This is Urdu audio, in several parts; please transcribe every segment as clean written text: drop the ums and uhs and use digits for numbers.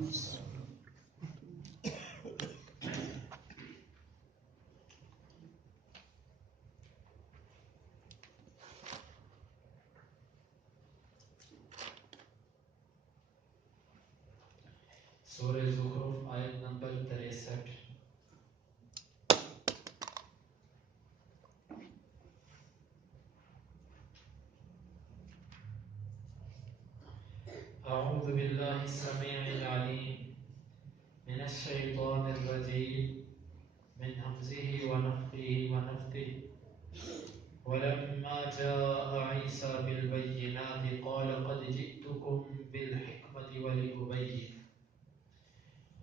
سورہ زخرف آیت نمبر 63۔ اعوذ باللہ السمیع العلیم من الشیطان الرجیم من حمزه ونفخه ونفثه ولما جاء عیسی بالبینات قال قد جئتکم بالحکمة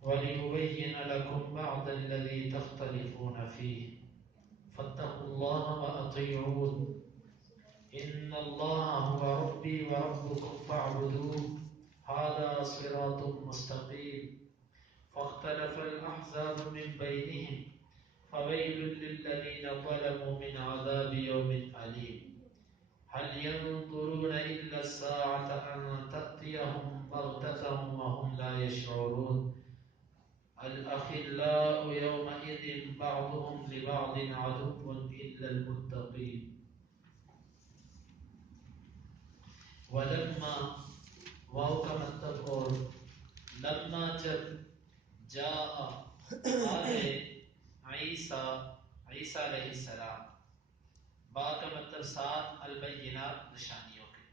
ولأبين لكم بعض الذي تختلفون فيه فاتقوا الله وأطيعون إن الله هو ربي وربكم فاعبدوه هذا صراط مستقيم فاختلف الأحزاب من بينهم فويل للذين ظلموا من عذاب يوم أليم هل ينظرون إلا الساعة أن تأتيهم بغتة وهم لا يشعرون الأخلاء يومئذ بعضهم لبعض عدو إلا المتقين ولما واو کا مطلب اور لما جب جاء آئے عیسیٰ علیہ السلام، با کا مطلب ساتھ البینات نشانیوں کے،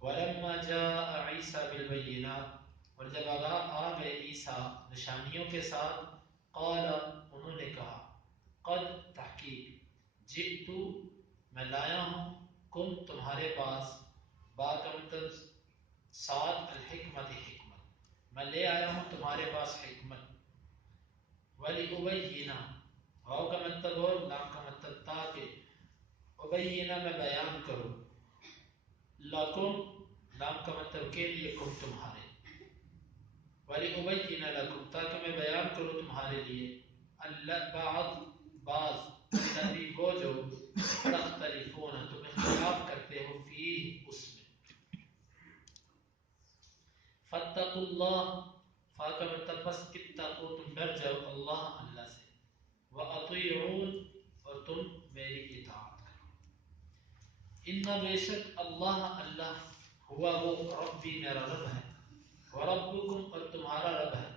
ولما جاء عیسیٰ بالبینات اور جب آ گئے عیسیٰ نشانیوں کے ساتھ، قال انہوں نے کہا، قد تحقیق، جئتو میں لایا ہوں، کم تمہارے پاس، با کا مطلب ساتھ الحکمت حکمت، میں لے آیا ہوں تمہارے پاس حکمت، وَلِأُبَيِّنَ واو کا مطلب اور لام کا مطلب تاکہ، ابینہ میں بیان کروں، لکم لام کا مطلب کے لیے، کم تمہارے، وَلِأُبَيِّنَ لَكُمْ تاکہ میں بیان کروں تمہارے لیے، بعض الذی وہ جو تختلفون تم اختلاف کرتے ہو فیہ اس میں، فاتقوا اللہ فا کا مطلب پس اتقوا تم ڈر جاؤ اللہ سے، وَأَطِيعُونَ اور تم میری اطاعت کرو، ان بے شک اللہ ہوا وہ ربی میرا رب ہے، وَرَبُّكُمْ اور تمہارا رب ہے،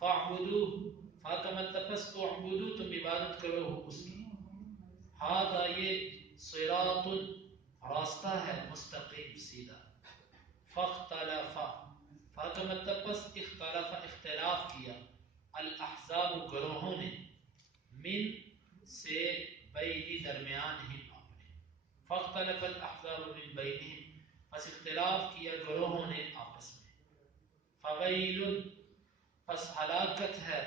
فَاعْبُدُوهُ فا کا مطلب پس اعبدو تم عبادت کرو اس کی، ہذا یہ صراط راستہ ہے مستقیم سیدھا، فاختلف فا کا مطلب پس اختلف اختلاف کیا، الاحزاب گروہوں نے، من سے بین درمیان ہم اپنے، فاختلف الاحزاب من بینہم پس اختلاف کیا گروہوں نے آپس میں، فویل پس ہلاکت ہے،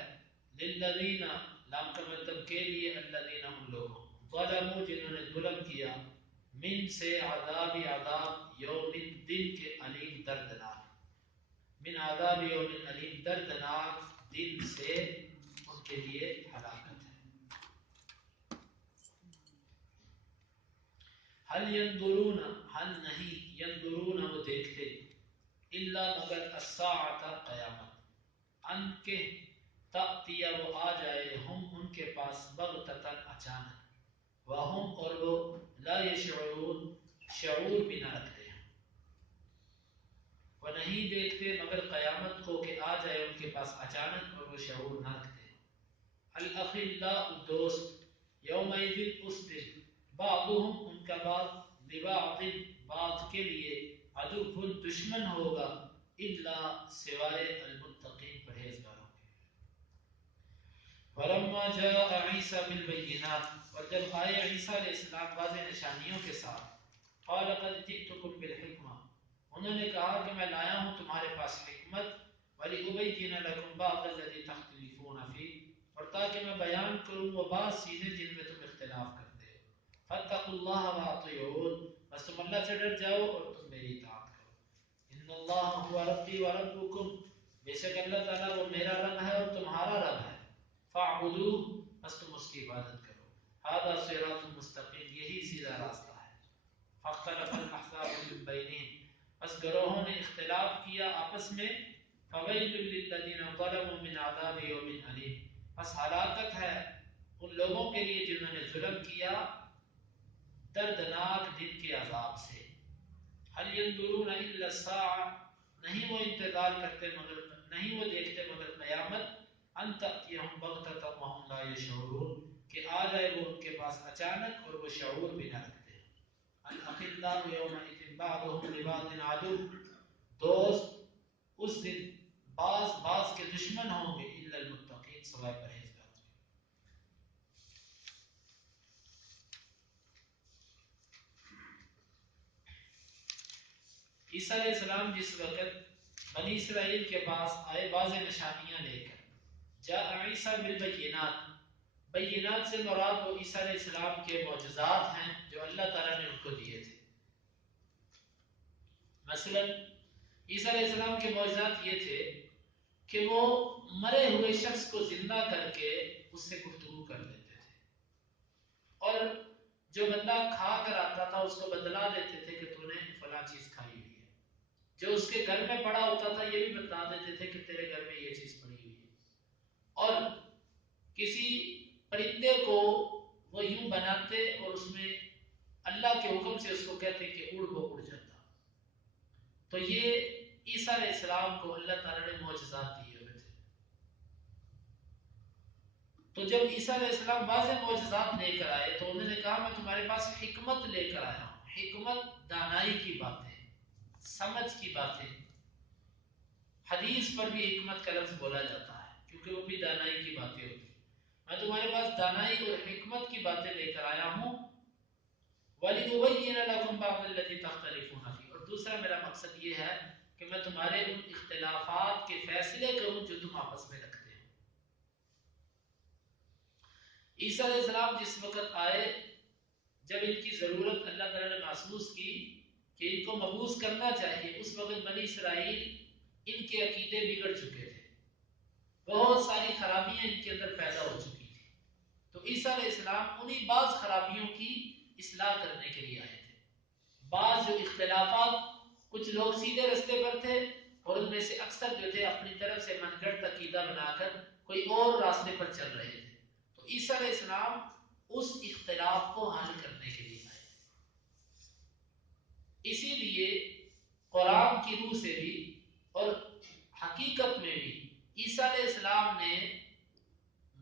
للذین لام کا مطلب کے لیے، الذین ان لوگوں، ظلموا جنہوں نے ظلم کیا، من سے عذاب یوم دن کے علیم دردناک، من عذاب یوم علیم دردناک دن سے ان کے لیے ہلاکت ہے۔ حل ینظرون حل نہیں، ینظرون وہ دیکھتے، الا مگر الساعۃ قیامت، ان کے تأتیہ وہ آ جائے، ہم ان کے پاس بغتتاً اچانک، وہم اور وہ لا یشعرون شعور بھی نہ رکھتے ہیں، وہ نہیں دیکھتے مگر قیامت کو کہ آ جائے ان کے پاس اچانک اور وہ شعور نہ رکھتے ہیں۔ الاخلاء دوست، یومئذ اس دن، بعضهم ان کا بعض، لبعض بعض کے لیے، عدو دشمن ہوگا، الا سوائے المتقین پرہیزگاروں کے۔ ولما جاء عیسی بالبینات اور جب آئے عیسیٰ علیہ السلام واضح نشانیوں کے ساتھ، قال قد جئتکم بالحکمہ انہوں نے کہا کہ میں لایا ہوں تمہارے پاس حکمت، وَلِأُبَيِّنَ لَكُمْ بَعْضَ الَّذِي تَخْتَلِفُونَ فِيهِ اور تاکہ میں بیان کروں وہ بعض چیزیں جن میں تم اختلاف کرتے ہو، فَاتَّقُوا اللَّهَ وَأَطِيعُونَ بس تم اللہ سے ڈر جاؤ اور تم میری اطاعت کرو، ان اللہ هو ربی وَرَبُّكُمْ بے شک اللہ تعالیٰ وہ میرا رب ہے اور تمہارا رب ہے، فَاعْبُدُوهُ بس تم اس کی عبادت کرو، هذا صراط مستقیم یہی سیدھا راستہ ہے، فاختلف الاحزاب من بینہم بس گروہوں نے اختلاف کیا آپس میں، فویل للذین ظلموا من عذاب یوم علیم، پس ہلاکت ہے ان لوگوں کے لیے جنہوں نے ظلم کیا دردناک دن کے عذاب سے۔ هل ينظرون الا الساعة، نہیں وہ انتظار کرتے مگر نہیں وہ دیکھتے مگر قیامت، ان تأتیہم بغتۃ وہم لا یشعرون، کہ آ جائے وہ ان کے پاس اچانک اور وہ شعور بھی نہ رکھتے۔ الاخلاء یومئذ بعضهم لبعض عدو، دوست اس دن بعض بعض کے دشمن ہوں گے، الا المتقین، سوائے پرہیزگار۔ عیسیٰ علیہ السلام جس وقت بنی اسرائیل کے پاس آئے واضح نشانیاں لے کر، جاء عیسیٰ بالبینات، بینات سے مراد وہ عیسیٰ علیہ السلام کے معجزات ہیں جو اللہ تعالیٰ نے ان کو دیے تھے۔ مثلا عیسیٰ علیہ السلام کے معجزات یہ تھے کہ وہ مرے ہوئے شخص کو زندہ کر کے اس سے گفتگو کر دیتے تھے، اور جو بندہ کھا کر آتا تھا اس کو بتلا دیتے تھے کہ تو نے فلاں چیز کھائی ہوئی ہے، جو اس کے گھر میں پڑا ہوتا تھا یہ بھی بتا دیتے تھے کہ تیرے گھر میں یہ چیز پڑی ہوئی ہے، اور کسی پرندے کو وہ یوں بناتے اور اس میں اللہ کے حکم سے اس کو کہتے کہ اڑ، وہ اڑ جاتا۔ تو یہ عیسیٰ علیہ السلام کو اللہ تعالیٰ نے معجزات دیے ہوئے تھے۔ تو جب عیسیٰ علیہ السلام واضح معجزات لے کر آئے تو انہوں نے کہا میں تمہارے پاس حکمت لے کر آیا ہوں، حکمت دانائی کی باتیں، سمجھ کی باتیں۔ حدیث پر بھی حکمت کا لفظ بولا جاتا ہے کیونکہ وہ بھی دانائی کی باتیں ہوتی ہیں۔ میں تمہارے پاس دانائی اور حکمت کی باتیں لے کر آیا ہوں، وَلِأُبَيِّنَ لَكُمْ بَعْضَ الَّذِي تَخْتَلِفُونَ فِيهِ، اور دوسرا میرا مقصد یہ ہے کہ میں تمہارے ان اختلافات کے فیصلے کروں جو تم آپس میں رکھتے ہو۔ عیسیٰ علیہ السلام جس وقت آئے، جب ان کی ضرورت اللہ تعالیٰ نے محسوس کی کہ ان کو مبعوث کرنا چاہیے، اس وقت بنی اسرائیل ان کے عقیدے بگڑ چکے تھے، بہت ساری خرابیاں ان کے اندر پیدا ہو چکی تھی۔ تو عیسیٰ علیہ السلام انہی بعض خرابیوں کی اصلاح کرنے کے لیے آئے تھے۔ بعض جو اختلافات، کچھ لوگ سیدھے رستے پر تھے اور ان میں سے اکثر جو تھے اپنی طرف سے من گھڑت عقیدہ بنا کر کوئی اور راستے پر چل رہے تھے، تو عیسیٰ علیہ السلام اس اختلاف کو حل کرنے کے لیے آئے۔ اسی لیے قرآن کی روح سے بھی اور حقیقت میں بھی عیسیٰ علیہ السلام نے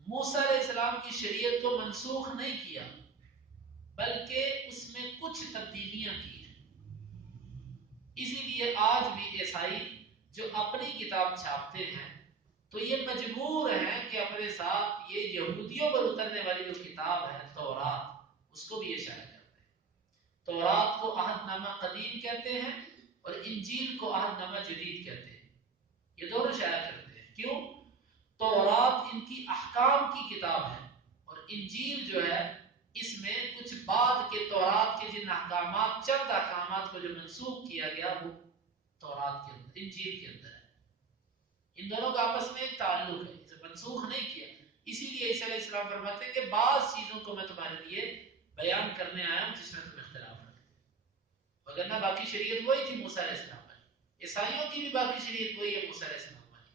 موسیٰ علیہ السلام کی شریعت کو منسوخ نہیں کیا، بلکہ اس میں کچھ تبدیلیاں کی ہیں۔ اسی لیے آج بھی عیسائی جو اپنی کتاب چھاپتے ہیں تو یہ مجبور ہیں کہ اپنے ساتھ یہ یہودیوں پر اترنے والی جو کتاب ہے تورات، اس کو بھی یہ شائع کرتے ہیں۔ تورات کو عہد نامہ قدیم کہتے ہیں اور انجیل کو عہد نامہ جدید کہتے ہیں، یہ دونوں شائع کرتے ہیں۔ کیوں؟ تورات ان کی احکام کی کتاب ہے اور انجیل جو ہے اس میں کچھ بعد کے تورات کے جن احکامات، چند احکامات کو جو منسوخ کیا گیا وہ تورات کے اندر، انجیل کے اندر ہے۔ ان دونوں کا آپس میں ایک تعلق ہے، اسے منسوخ نہیں کیا۔ اسی لیے عیسیٰ علیہ السلام فرماتے ہیں کہ بعض چیزوں کو میں تمہارے لیے بیان کرنے آیا ہوں جس میں تم اختلاف رکھتے ہیں، وگرنہ باقی شریعت وہی تھی موسیٰ علیہ السلام والی، عیسائیوں کی بھی باقی شریعت وہی ہے موسیٰ علیہ السلام والی،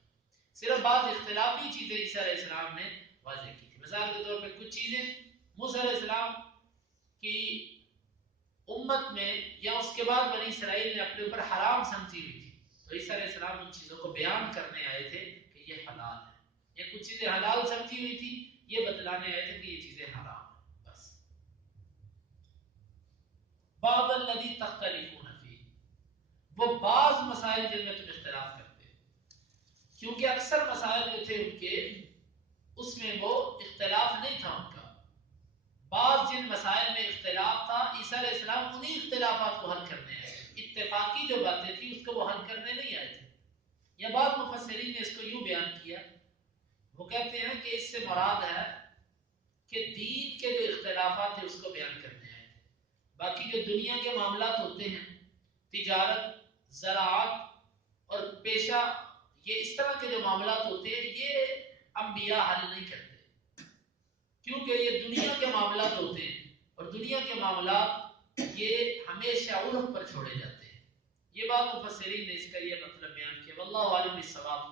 صرف بعض اختلافی چیزیں عیسیٰ علیہ السلام نے واضح کی تھی۔ مثال کے طور پہ کچھ چیزیں موسیٰ علیہ السلام کی امت میں یا اس کے بعد بنی اسرائیل نے اپنے اوپر حرام سمجھی ہوئی تھی، تو عیسیٰ علیہ السلام ان چیزوں کو بیان کرنے آئے تھے کہ یہ حلال ہے، یا کچھ چیزیں حلال سمجھی ہوئی تھی یہ بتلانے آئے تھے کہ یہ چیزیں حرام ہیں۔ بس بعض الذی تختلفون فیہ، وہ بعض مسائل جن میں تم اختلاف کرتے ہو، کیونکہ اکثر مسائل جو تھے ان کے اس میں وہ اختلاف نہیں تھا ان کا، بعض جن مسائل میں اختلاف تھا عیسیٰ علیہ السلام انہی اختلافات کو حل کرنے آئے تھے، اتفاقی جو باتیں تھیں اس کو وہ حل کرنے نہیں آئے تھے۔ یا بعض مفسرین نے اس کو یوں بیان کیا، وہ کہتے ہیں کہ اس سے مراد ہے کہ دین کے جو اختلافات تھے اس کو بیان کرنے آئے تھے، باقی جو دنیا کے معاملات ہوتے ہیں، تجارت، زراعت اور پیشہ، یہ اس طرح کے جو معاملات ہوتے ہیں یہ انبیاء حل نہیں کرتے، کیونکہ یہ دنیا کے معاملات ہوتے ہیں اور دنیا کے معاملات یہ ہمیشہ عرف پر چھوڑے جاتے ہیں، یہ بات مفسرین نے اس کا یہ مطلب بیان کیا، واللہ عالم بالصواب۔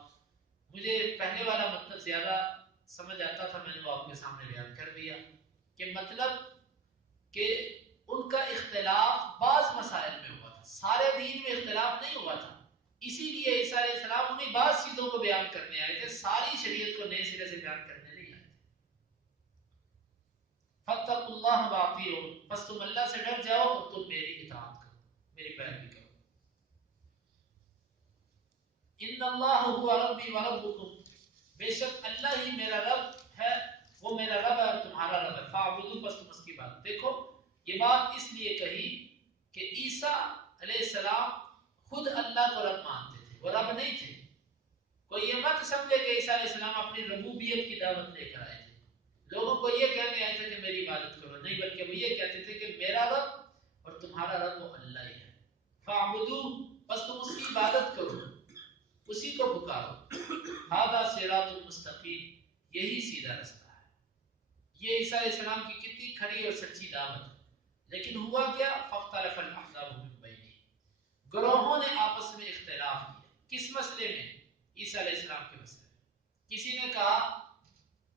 مجھے پہلے والا مطلب زیادہ سمجھ آتا تھا، میں نے وہ آپ کے سامنے بیان کر دیا کہ مطلب کہ ان کا اختلاف بعض مسائل میں ہوا تھا، سارے دین میں اختلاف نہیں ہوا تھا، اسی لیے عیسیٰ علیہ السلام انہیں بعض چیزوں کو بیان کرنے آئے تھے، ساری شریعت کو نئے سرے سے بیان کرنے نہیں آئے تھے۔ فاتقوا اللہ واطیعون، بس تم اللہ سے ڈر جاؤ اور تم میری اطاعت کرو، میری پیروی کرو۔ ان اللہ هو ربی وربکم، بے شک اللہ ہی میرا رب ہے، وہ میرا رب ہے اور تمہارا رب ہے، فاعبدوا، بس تم اس کی بات دیکھو۔ یہ بات اس لیے کہی کہ عیسیٰ علیہ السلام خود اللہ کو رب مانتے تھے، وہ رب نہیں تھے۔ کوئی یہ مت سمجھے کہ عیسیٰ علیہ السلام اپنی ربوبیت کی دعوت لے کر آئے تھے، لوگوں کو یہ کہنے آئے تھے کہ میری عبادت کرو، نہیں، بلکہ وہ یہ کہتے تھے کہ میرا رب اور تمہارا رب وہ اللہ ہی ہے، فاعبدوا، بس تم اس کی عبادت کرو، اسی کو پکارو، ھذا صراط المستقیم، یہی سیدھا رستہ ہے۔ یہ عیسیٰ علیہ السلام کی کتنی کھری اور سچی دعوت ہے، لیکن ہوا کیا؟ فاختلف الاحزاب من بینہم، گروہوں نے آپس میں اختلاف کیا، کس مسئلے میں؟ عیسیٰ علیہ السلام کے مسئلے میں۔ کسی نے کہا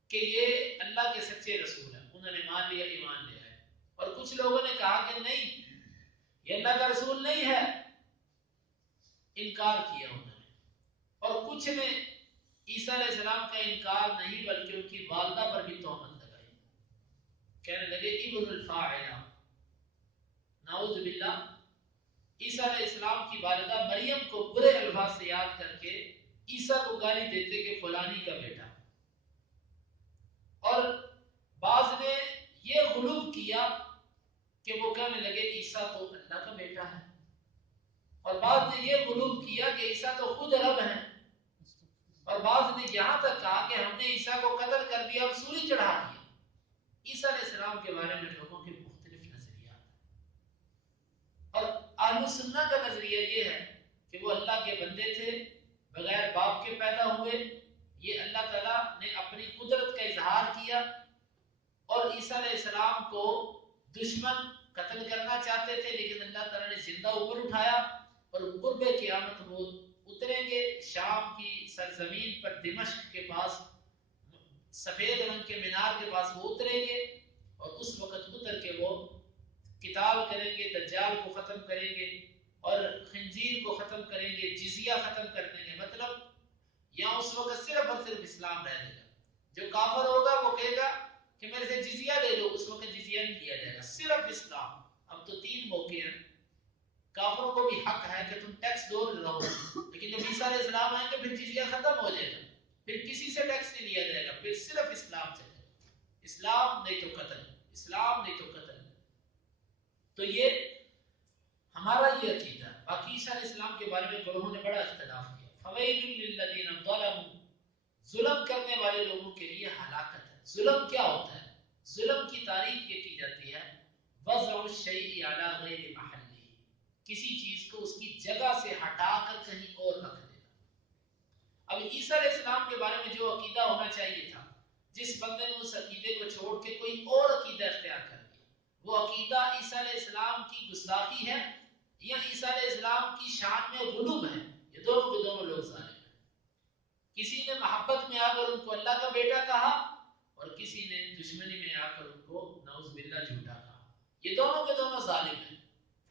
کہ یہ اللہ کے سچے رسول ہیں، انہوں نے مان لیا، ایمان لے آئے، اور کچھ لوگوں نے کہا کہ نہیں، یہ اللہ کا رسول نہیں ہے، انکار کیا انہوں نے، اور کچھ نے عیسیٰ علیہ السلام کا انکار نہیں بلکہ ان کی والدہ پر بھی تہمت لگائی، کہنے لگے ابن الفاعلہ، نعوذ باللہ، عیسیٰ علیہ السلام کی والدہ مریم کو برے الفاظ سے یاد کر کے عیسیٰ کو گالی دیتے کہ فلانی کا بیٹا، اور بعض نے یہ غلو کیا کہ وہ کہنے لگے عیسیٰ تو اللہ کا بیٹا ہے، اور بعض نے یہ غلو کیا کہ عیسیٰ تو خود رب ہیں، اور بعض نے یہاں تک کہا کہ ہم نے عیسیٰ کو قتل کر دیا اور سولی چڑھا دیا۔ عیسیٰ علیہ السلام کے بارے میں لوگوں کے مختلف نظریات ہیں، اور اہل سنہ کا نظریہ یہ ہے کہ وہ اللہ کے بندے تھے، بغیر باپ کے پیدا ہوئے، یہ اللہ تعالیٰ نے اپنی قدرت کا اظہار کیا، اور عیسیٰ علیہ السلام کو دشمن قتل کرنا چاہتے تھے، لیکن اللہ تعالیٰ نے زندہ اوپر اٹھایا، اور قرب قیامت وہ اتریں گے شام کی سرزمین پر، دمشق کے پاس سفید رنگ کے مینار کے پاس وہ اتریں گے، اور اس وقت اتر کے وہ قتال کریں گے، دجال کو ختم کریں گے اور خنزیر کو ختم کریں گے، جزیہ ختم کر دیں گے۔ مطلب یہاں اس وقت صرف اور صرف اسلام رہ جائے گا، جو کافر ہوگا وہ کہے گا کہ میرے سے جزیہ لے لو، اس وقت جزیہ نہیں دیا جائے گا، صرف اسلام۔ اب تو تین موقع ہیں، کافروں کو بھی حق ہے کہ تم ٹیکس دو رہو، لیکن جب عیسیٰ علیہ السلام آئیں گے پھر جزیہ ختم ہو جائے گا، پھر کسی سے ٹیکس نہیں لیا جائے گا، پھر صرف اسلام چلے گا، اسلام نہیں تو قتل، اسلام نہیں تو قتل۔ تو یہ ہمارا یہ عقیدہ ہے۔ باقی عیسیٰ علیہ السلام کے بارے میں گروہوں نے بڑا اختلاف کیا۔ فویل للذین ظلموا، ظلم کرنے والے لوگوں کے لیے ہلاکت ہے۔ ظلم کیا ہوتا ہے؟ ظلم کی تعریف یہ کی جاتی ہے وضع الشیء علی غیر محلہ، کسی چیز کو اس کی جگہ سے ہٹا کر کہیں اور رکھ دینا۔ اب عیسیٰ علیہ السلام کے بارے میں جو عقیدہ ہونا چاہیے تھا، جس بندے نے اس عقیدے کو چھوڑ کے کوئی اور عقیدہ اختیار کر لیا، وہ عقیدہ عیسیٰ علیہ السلام کی گستاخی ہے یا عیسیٰ علیہ السلام کی شان میں غلو ہے؟ یہ دونوں کے دونوں لوگ ظالم ہیں۔ کسی نے محبت میں آ کر ان کو اللہ کا بیٹا کہا، اور کسی نے دشمنی میں آ کر ان کو نعوذ باللہ جھوٹا کہا، یہ دونوں کے دونوں ظالم ہیں۔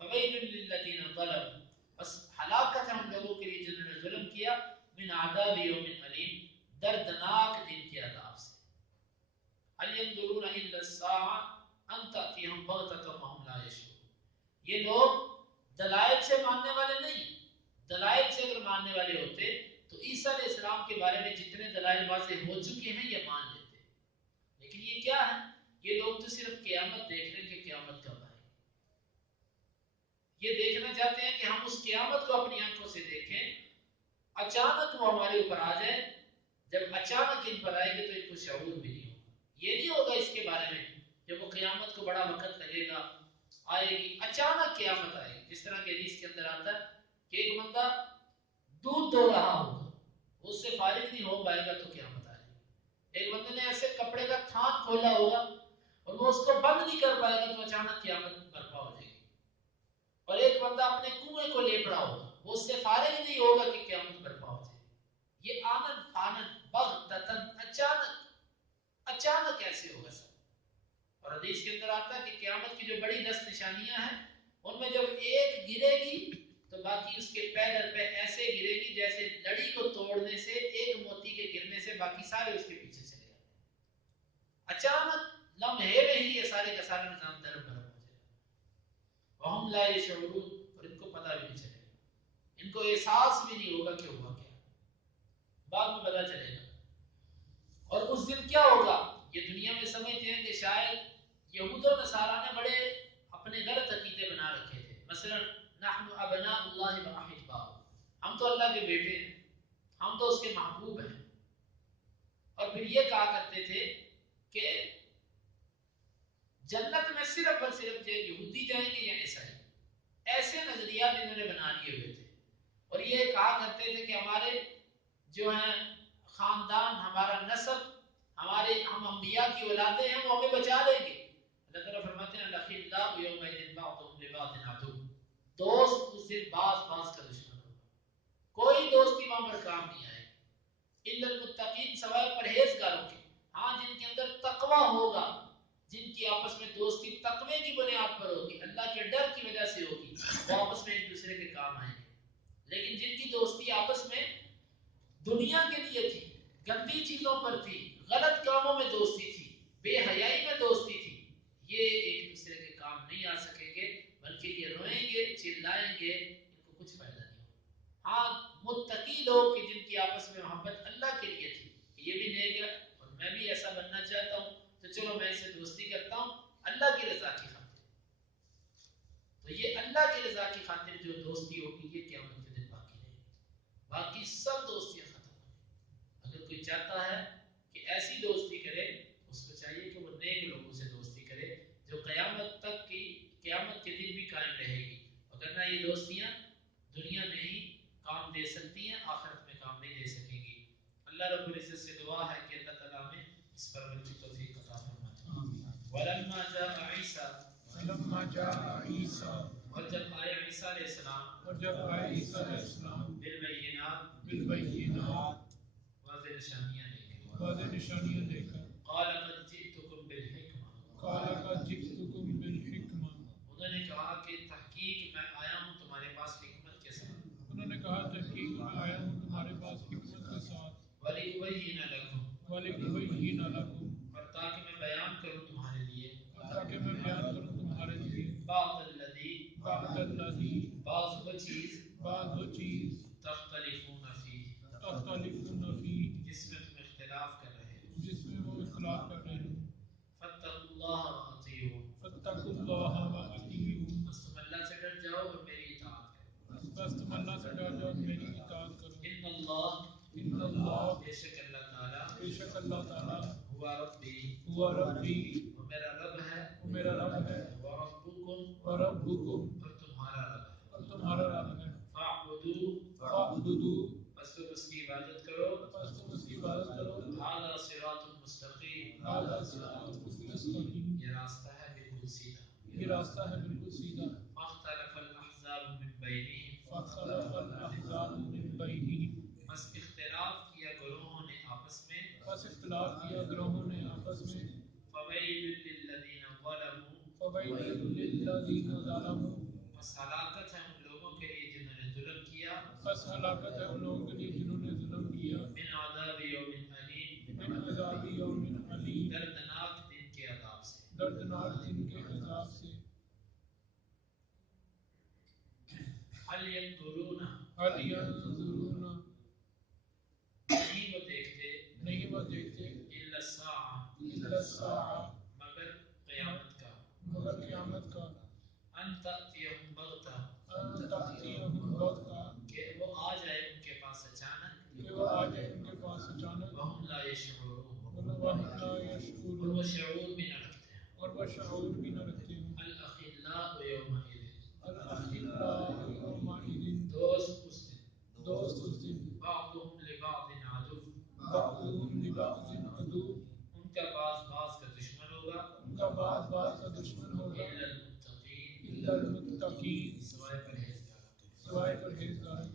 فویل للذین ظلموا، بس ہلاکت ہے ان لوگوں کے لیے جنہوں نے ظلم کیا، من عذاب یوم علیم، دردناک دن کے عذاب سے۔ هل ينظرون الا الساعة ان تأتيهم بغتة وهم لا يشعرون، یہ لوگ دلائل سے ماننے والے نہیں، دلائل سے اگر ماننے والے ہوتے تو عیسیٰ علیہ السلام کے بارے میں جتنے دلائل واضح ہو چکے ہیں یہ مان لیتے، لیکن یہ کیا ہے؟ یہ لوگ تو صرف قیامت دیکھ رہے ہیں کہ قیامت کب آئے، یہ دیکھنا چاہتے ہیں کہ ہم اس قیامت کو اپنی آنکھوں سے دیکھیں، اچانک وہ ہمارے اوپر آ جائے۔ جب اچانک ان پر آئے گے تو ان کو شعور بھی نہیں ہوگا، یہ نہیں ہوگا اس کے بارے میں کہ وہ قیامت کو بڑا وقت لگے گا، آئے گی اچانک، قیامت آئے گی۔ جس طرح کہ حدیث کے اندر آتا ہے کہ ایک بندہ دودھ دو رہا ہوگا، وہ اس سے فارغ نہیں ہو پائے گا تو قیامت آئے گی۔ ایک بندے نے ایسے کپڑے کا تھان کھولا ہوگا اور وہ اس کو بند نہیں کر پائے گا تو اچانک قیامت برپا ہو جائے گی۔ اور ایک بندہ اپنے کنویں کو لیپ رہا ہوگا وہ اس سے فارغ نہیں ہوگا کہ قیامت برپا ہو جائے. یہ آنن فانن بغتتن اچانک ایسے ہوگا سب. اور حدیث کے اندر آتا ہے کہ قیامت کی جو بڑی 10 نشانیاں ہیں ان میں جب ایک گرے گی تو باقی اس کے پے در پہ ایسے گرے گی جیسے لڑی کو توڑنے سے ایک موتی کے گرنے سے باقی سارے اس کے پیچھے چلے جاتے ہیں. اچانک لمحے میں ہی یہ سارے کا سارا نظام درب برب ہو جائے گا. وہم لا یشعرون اور ان کو پتہ بھی نہیں چلے گا, ان کو احساس بھی نہیں ہوگا کہ ہوا کیا, بعد میں پتہ چلے گا. اور اس دن کیا ہوگا یہ دنیا میں سمجھتے ہیں کہ شاید یہود و نصارا نے بڑے اپنے غلط عقیدے بنا رکھے تھے. مثلا نحن ابناء اللہ واحباؤ, ہم تو اللہ کے بیٹے ہیں, ہم تو اس کے محبوب ہیں. اور پھر یہ کہا کرتے تھے کہ جنت میں صرف اور صرف یہودی جائیں گے یا عیسائی. ایسے نظریات انہوں نے بنا لیے ہوئے تھے. اور یہ کہا کرتے تھے کہ ہمارے جو ہیں خاندان, ہمارا نسب, ہم انبیاء کی اولادیں ہیں, وہ ہمیں بچا لیں گے. اللہ تعالیٰ فرماتے ہیں الاخلاء یومئذ بعضهم لبعض عدو, دوست اس دن بعض کا دشمن ہوگا. کوئی دوستی وہاں پر کام نہیں آئے گی الا المتقین, سوائے پرہیزگاروں کے. ہاں جن کے اندر تقوی ہوگا, جن کی آپس میں دوستی تقوی کی بنیاد پر ہوگی, اللہ کے ڈر کی وجہ سے ہوگی, وہ آپس میں ایک دوسرے کے کام آئیں گے. لیکن جن کی دوستی آپس میں دنیا کے لیے تھی, گندی چیزوں پر تھی, غلط کاموں میں دوستی تھی, بے حیائی میں دوستی تھی, یہ ایک دوسرے کے کام نہیں آ سکیں گے, بلکہ یہ روئیں گے, چلائیں گے, ان کو کچھ فائدہ نہیں ہوگا. ہاں متقی لوگ کہ جن کی آپس میں محبت اللہ کے لیے تھی کہ یہ بھی نیک ہے اور میں بھی ایسا بننا چاہتا ہوں, تو چلو میں اس سے دوستی کرتا ہوں اللہ کی رضا کی خاطر. تو یہ اللہ کی رضا کی خاطر جو دوستی ہوگی یہ قیامت کے دن باقی رہے گی. باقی سب دوستیاں ختم ہو گئی. اگر کوئی چاہتا ہے کہ ایسی دوستی کرے, اس کو چاہیے کہ وہ نیک لوگوں سے دوستی کرے جو قیامت کے دن بھی قائم رہے گی. وگرنہ یہ دوستیاں دنیا میں ہی کام دے سکتی ہیں, آخرت میں کام نہیں دے سکیں گی. اللہ رب العزت سے دعا ہے کہ اللہ تعالیٰ ہمیں اس پر عمل کی توفیق عطا فرمائے. ولما جاء عیسیٰ, اور جب آئے عیسیٰ علیہ السلام, بالبینات, واضح نشانیاں لے کر, قال قد جئتکم بالحکمہ, انہوں نے کہا کہ تحقیق میں آیا ہوں تمہارے پاس حکمت کے ساتھ. وَلِأُبَيِّنَ لَكُمْ, اور تاکہ میں بیان کروں تمہارے لیے, بعض الذی, بعض وہ چیز, تختلفون فیہ, جس میں تم اختلاف کر رہے ہو. فاتقوا اللہ وأطیعون, بس تم اللہ سے ڈر جاؤ اور میری اطاعت کرو. ان اللہ, بے شک اللہ تعالی, ہوا ربی, وہ میرا رب ہے, وربکم, اور تمہارا رب ہے, فاعبدوہ, بس تم اس کی عبادت کرو. ھذا صراط مستقیم, یہ راستہ ہے بالکل سیدھا. فاختلف الاحزاب من بینہم, بس اختلاف کیا گروہوں نے آپس میں. فویل للذین ظلموا, بس ہلاکت ہے ان لوگوں کے لیے جنہوں نے ظلم کیا. من عذاب یوم علیم, دردناک دن کے عذاب سے. هل ينظرون, نہیں وہ دیکھتے, الا الساعة, مگر قیامت کا, ان تأتیہم بغتہ, کہ وہ آ جائے ان کے پاس اچانک. وہم لا یشعرون, اور وہ شعور بھی نہ رکھتے ہیں. الاخلاء یومئذ, دوست اس دن, بعضهم لبعض عدو, ان کا بعض کا دشمن ہوگا. الا المتقین, سوائے پرہیزگاروں کے.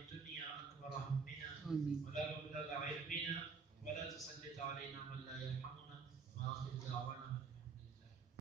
الدنيا أكبر همنا ولا مبلغ علمنا ولا تسلط علينا من لا يرحمنا وآخر دعوانا